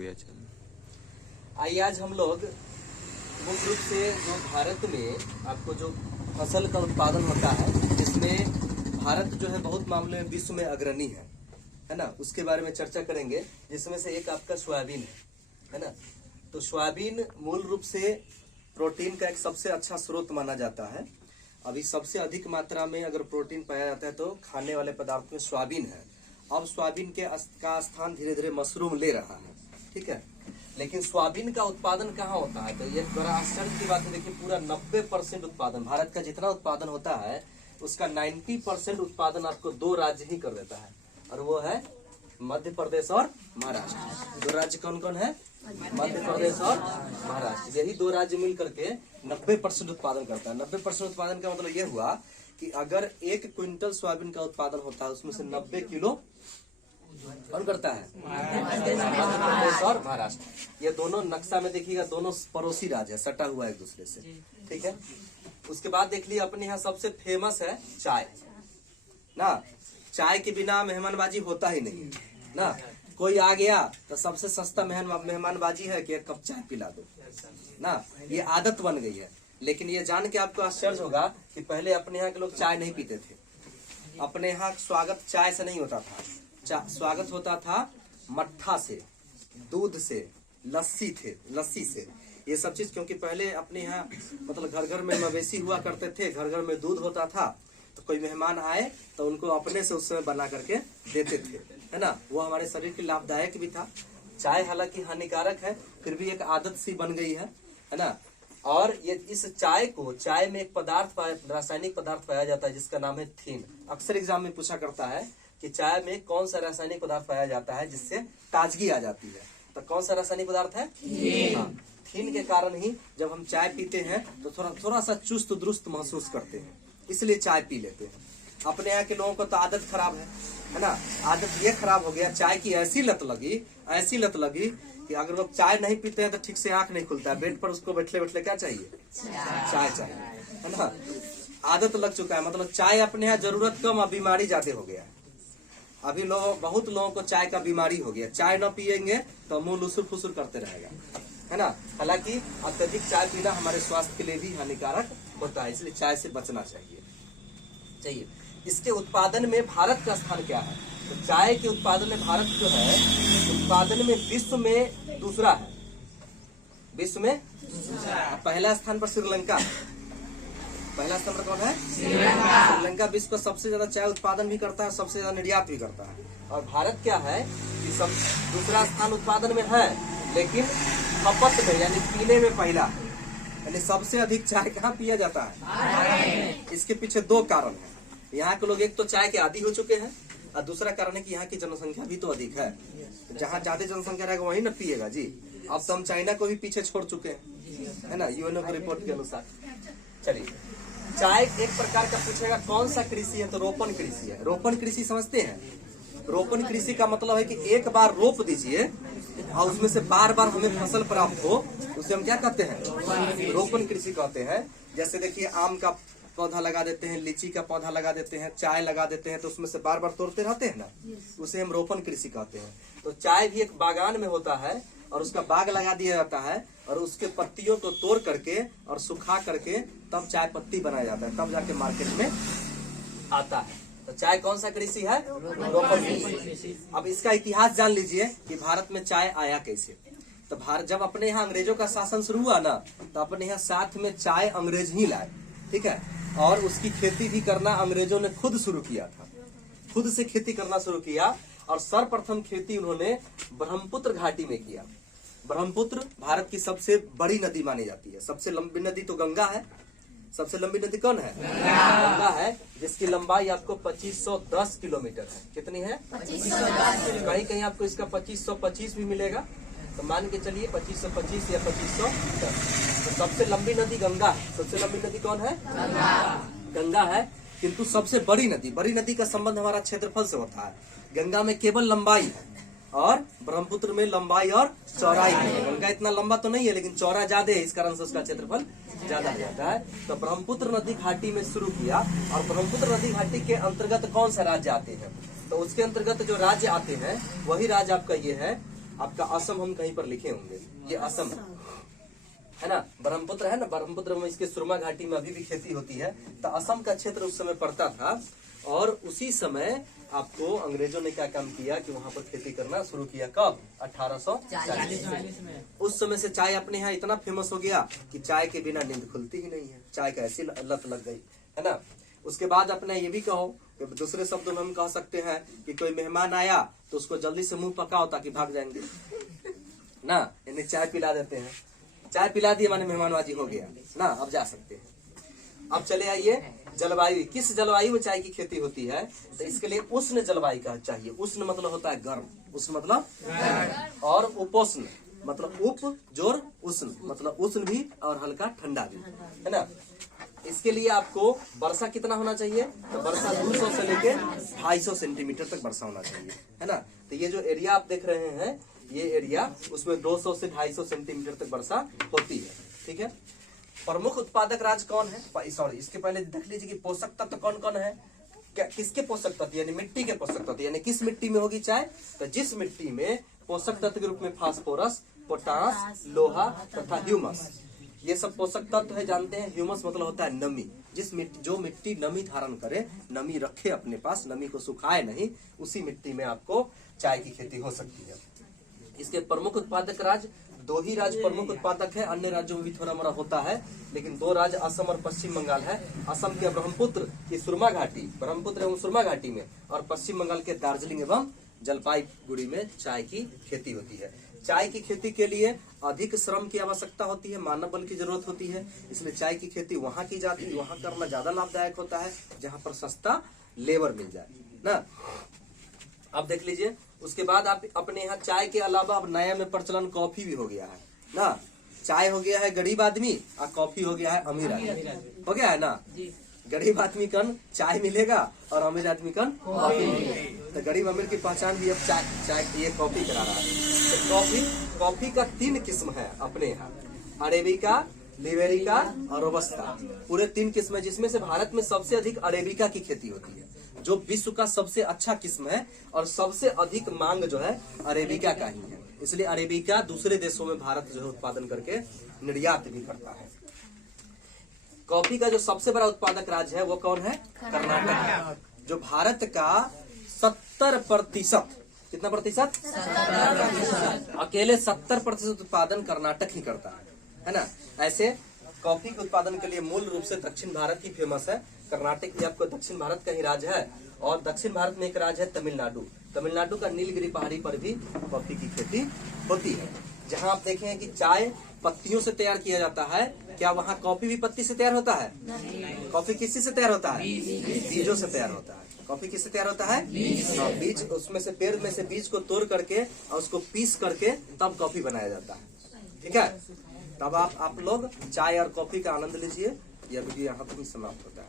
गया। चलो आइए आज हम लोग मुख्य रूप से जो भारत में आपको जो फसल का उत्पादन होता है जिसमें भारत जो है बहुत मामले में विश्व में अग्रणी है ना, उसके बारे में चर्चा करेंगे। जिसमें से एक आपका सोयाबीन है ना। तो सोयाबीन मूल रूप से प्रोटीन का एक सबसे अच्छा स्रोत माना जाता है। अभी सबसे अधिक मात्रा में अगर प्रोटीन पाया जाता है तो खाने वाले पदार्थ में सोयाबीन है। अब सोयाबीन का स्थान धीरे धीरे मशरूम ले रहा है, ठीक है। लेकिन सोयाबीन का उत्पादन कहाँ होता है? तो ये बड़ा आश्चर्य की बात है। देखिए पूरा 90% उत्पादन भारत का जितना उत्पादन होता है उसका 90% उत्पादन आपको दो राज्य ही कर देता है, और वो है मध्य प्रदेश और महाराष्ट्र। दो राज्य कौन कौन है? मध्य प्रदेश और महाराष्ट्र। यही दो राज्य मिल करके 90% उत्पादन करता है। 90% उत्पादन का मतलब ये हुआ कि अगर 1 क्विंटल सोयाबीन का उत्पादन होता है उसमें से 90 किलो कौन करता है? मध्य प्रदेश और महाराष्ट्र। ये दोनों नक्शा में देखिएगा, दोनों पड़ोसी राज्य है, सटा हुआ है एक दूसरे से, ठीक है। उसके बाद देख लिया अपने यहाँ सबसे फेमस है चाय ना। चाय के बिना मेहमानबाजी होता ही नहीं ना। कोई आ गया तो सबसे सस्ता मेहमानबाजी है कि एक कप चाय पिला दो ना। ये आदत बन गई है। लेकिन ये जान के आपको आश्चर्य होगा कि पहले अपने यहाँ के लोग चाय नहीं पीते थे। अपने यहाँ स्वागत चाय से नहीं होता था, स्वागत होता था मट्ठा से, दूध से, लस्सी से, ये सब चीज। क्योंकि पहले अपने यहाँ मतलब घर घर में मवेशी हुआ करते थे, घर घर में दूध होता था। तो कोई मेहमान आए तो उनको अपने से उस समय बना करके देते थे, है ना। वो हमारे शरीर के लाभदायक भी था। चाय हालांकि हानिकारक है, फिर भी एक आदत सी बन गई है ना। और ये इस चाय में एक रासायनिक पदार्थ पाया जाता है जिसका नाम है थीन। अक्सर एग्जाम में पूछा करता है कि चाय में कौन सा रासायनिक पदार्थ पाया जाता है जिससे ताजगी आ जाती है। तो कौन सा रासायनिक पदार्थ है? थीन के कारण ही जब हम चाय पीते हैं तो थोड़ा सा चुस्त दुरुस्त महसूस करते हैं, इसलिए चाय पी लेते हैं। अपने यहाँ के लोगों को तो आदत खराब है ना। आदत ये खराब हो गया, चाय की ऐसी लत लगी कि अगर वो चाय नहीं पीते हैं तो ठीक से आंख नहीं खुलता है। बेड पर उसको बैठले क्या चाहिए? चाय चाहिए, है ना। आदत लग चुका है। मतलब चाय अपने यहाँ जरूरत कम और बीमारी ज्यादा हो गया है। अभी बहुत लोगों को चाय का बीमारी हो गया। चाय न पियेंगे तो मुंह लुसुर फुसुर करते रहेगा, है ना। हालांकि अत्यधिक चाय पीना हमारे स्वास्थ्य के लिए भी हानिकारक होता है, इसलिए चाय से बचना चाहिए। इसके उत्पादन में भारत का स्थान क्या है? तो चाय के उत्पादन में भारत जो है उत्पादन में विश्व में दूसरा है। विश्व में पहला स्थान पर श्रीलंका। पहला स्थान पर कौन है? श्रीलंका विश्व का सबसे ज्यादा चाय उत्पादन भी करता है, सबसे ज्यादा निर्यात भी करता है। और भारत क्या है कि सब दूसरा स्थान उत्पादन में है, लेकिन खपत में यानी पीने में पहला, यानी सबसे अधिक चाय कहाँ पिया जाता है? इसके पीछे दो कारण है। यहाँ के लोग एक तो चाय के आदी हो चुके हैं, और दूसरा कारण है कि यहाँ की जनसंख्या भी तो अधिक है। जहाँ ज्यादा जनसंख्या रहेगा वही न पिएगा जी। अब तो हम चाइना को भी पीछे छोड़ चुके हैं, है ना, यूएनओ की रिपोर्ट के अनुसार। चलिए, चाय एक प्रकार का पूछेगा कौन सा कृषि है, तो रोपण कृषि है। रोपण कृषि समझते हैं? रोपण कृषि का मतलब है कि एक बार रोप दीजिए और उसमें से बार बार हमें फसल प्राप्त हो, उसे हम क्या कहते हैं? रोपण कृषि कहते हैं। जैसे देखिए आम का पौधा लगा देते हैं, लीची का पौधा लगा देते हैं, चाय लगा देते हैं, तो उसमें से बार बार तोड़ते रहते हैं ना, उसे हम रोपण कृषि कहते हैं। तो चाय भी एक बागान में होता है और उसका बाग लगा दिया जाता है, और उसके पत्तियों को तोड़ करके और सुखा करके तब चाय पत्ती बनाया जाता है, तब जाके मार्केट में आता है। तो चाय कौन सा कृषि है? रोपण कृषि। अब इसका इतिहास जान लीजिए कि भारत में चाय आया कैसे। तो भारत जब अपने यहाँ अंग्रेजों का शासन शुरू हुआ ना, तो अपने यहाँ साथ में चाय अंग्रेज ही लाए, ठीक है। और उसकी खेती भी करना अंग्रेजों ने खुद शुरू किया था, खुद से खेती करना शुरू किया। और सर्वप्रथम खेती उन्होंने ब्रह्मपुत्र घाटी में किया। ब्रह्मपुत्र भारत की सबसे बड़ी नदी मानी जाती है। सबसे लंबी नदी तो गंगा है। सबसे लंबी नदी कौन है? गंगा है, जिसकी लंबाई आपको 2510 किलोमीटर है। कितनी है? 2510। कहीं कहीं आपको इसका 2525 भी मिलेगा, तो मान के चलिए 2525 या 2510। तो सबसे लंबी नदी गंगा है। सबसे लंबी नदी कौन है? गंगा है। किंतु सबसे बड़ी नदी का संबंध हमारा क्षेत्रफल से होता है। गंगा में केवल लंबाई है और ब्रह्मपुत्र में लंबाई और चौड़ाई है। गंगा इतना लंबा तो नहीं है, लेकिन चौड़ा ज्यादा है, इस कारण से उसका क्षेत्रफल ज्यादा हो जाता है। तो ब्रह्मपुत्र नदी घाटी में शुरू किया। और ब्रह्मपुत्र नदी घाटी के अंतर्गत कौन सा राज्य आते हैं? तो उसके अंतर्गत जो राज्य आते हैं वही राज्य आपका ये है आपका असम हम कहीं पर लिखे होंगे, ये असम है ना। ब्रह्मपुत्र है ना, ब्रह्मपुत्र में इसके सुरमा घाटी में अभी भी खेती होती है। तो असम का क्षेत्र उस समय पड़ता था और उसी समय आपको अंग्रेजों ने क्या काम किया कि वहां पर खेती करना शुरू किया। कब? 1840 में। उस समय से चाय अपने यहाँ इतना फेमस हो गया कि चाय के बिना नींद खुलती ही नहीं है, चाय का ऐसी लत लग गई है ना। उसके बाद अपने ये भी कहो कि दूसरे शब्दों में हम कह सकते हैं कि कोई मेहमान आया तो उसको जल्दी से मुंह पकाओ ताकि भाग जाएंगे ना, यानी चाय पिला देते हैं। चाय पिला दिए माने मेहमानबाजी हो गया ना, अब जा सकते हैं। अब चले आइए जलवायु, किस जलवायु में चाय की खेती होती है? तो इसके लिए उष्ण जलवायु का चाहिए। उष्ण मतलब होता है गर्म, उष्ण मतलब गर्म, और उपोष्ण मतलब उप जोर उष्ण मतलब उष्ण भी और हल्का ठंडा भी, है ना। इसके लिए आपको वर्षा कितना होना चाहिए? तो वर्षा 200 से लेके 250 सेंटीमीटर तक वर्षा होना चाहिए, है ना। तो ये जो एरिया आप देख रहे हैं, ये एरिया उसमें 200 से 250 सेंटीमीटर तक वर्षा होती है, ठीक है। प्रमुख उत्पादक राज्य कौन है? सॉरी, इसके पहले देख लीजिए कि पोषक तत्व कौन कौन है। क्या किसके पोषक तत्व? यानी मिट्टी के पोषक तत्व। यानी किस मिट्टी में होगी चाय? तो जिस मिट्टी में पोषक तत्व के रूप में फास्फोरस, पोटास, लोहा तथा ह्यूमस, ये सब पोषक तत्व है। जानते हैं ह्यूमस मतलब होता है नमी। जो मिट्टी नमी धारण करे, नमी रखे अपने पास, नमी को सुखाए नहीं, उसी मिट्टी में आपको चाय की खेती हो सकती है। इसके प्रमुख उत्पादक राज्य, 2 ही राज्य प्रमुख उत्पादक है, अन्य राज्यों में भी थोड़ा मोड़ा होता है, लेकिन 2 राज्य असम और पश्चिम बंगाल है। असम के ब्रह्मपुत्र की सुरमा घाटी, ब्रह्मपुत्र एवं सुरमा घाटी में, और पश्चिम बंगाल के दार्जिलिंग एवं जलपाईगुड़ी में चाय की खेती होती है। चाय की खेती के लिए अधिक श्रम की आवश्यकता होती है, मानव बल की जरूरत होती है, इसलिए चाय की खेती वहां की जाती है, वहां करना ज्यादा लाभदायक होता है जहां पर सस्ता लेबर मिल जाए ना। अब देख लीजिए, उसके बाद आप अपने यहाँ चाय के अलावा अब नया में प्रचलन कॉफी भी हो गया है ना। चाय हो गया है गरीब आदमी और कॉफी हो गया है अमीर आदमी, हो गया है ना। गरीब आदमी कन चाय मिलेगा और अमीर आदमी कन कॉफी मिलेगा। तो गरीब अमीर की पहचान भी अब चाय ये कॉफी करा रहा है। तो कॉफी का 3 किस्म है अपने यहाँ, अरेबिका, लिबेरिका और रोबस्टा, पूरे 3 किस्म है, जिसमें से भारत में सबसे अधिक अरेबिका की खेती होती है, जो विश्व का सबसे अच्छा किस्म है, और सबसे अधिक मांग जो है अरेबिका का ही है। इसलिए अरेबिका दूसरे देशों में भारत जो है उत्पादन करके निर्यात भी करता है। कॉफी का जो सबसे बड़ा उत्पादक राज्य है वो कौन है? कर्नाटक, जो भारत का 70%, कितना प्रतिशत? 70%। अकेले 70% उत्पादन कर्नाटक ही करता है ना। ऐसे कॉफी के उत्पादन के लिए मूल रूप से दक्षिण भारत ही फेमस है। कर्नाटक भी आपको दक्षिण भारत का ही राज्य है, और दक्षिण भारत में एक राज्य है तमिलनाडु। तमिलनाडु का नीलगिरी पहाड़ी पर भी कॉफी की खेती होती है। जहां आप देखें कि चाय पत्तियों से तैयार किया जाता है, क्या वहाँ कॉफी भी पत्ती से तैयार होता है? नहीं। कॉफी किससे से तैयार होता है? बीजों से तैयार होता है। कॉफी किससे तैयार होता है? बीज। उसमें से पेड़ में से बीज को तोड़ करके और उसको पीस करके तब कॉफी बनाया जाता है, ठीक है। तब आप लोग चाय और कॉफी का आनंद लीजिए। यह वीडियो यहाँ पर समाप्त होता है।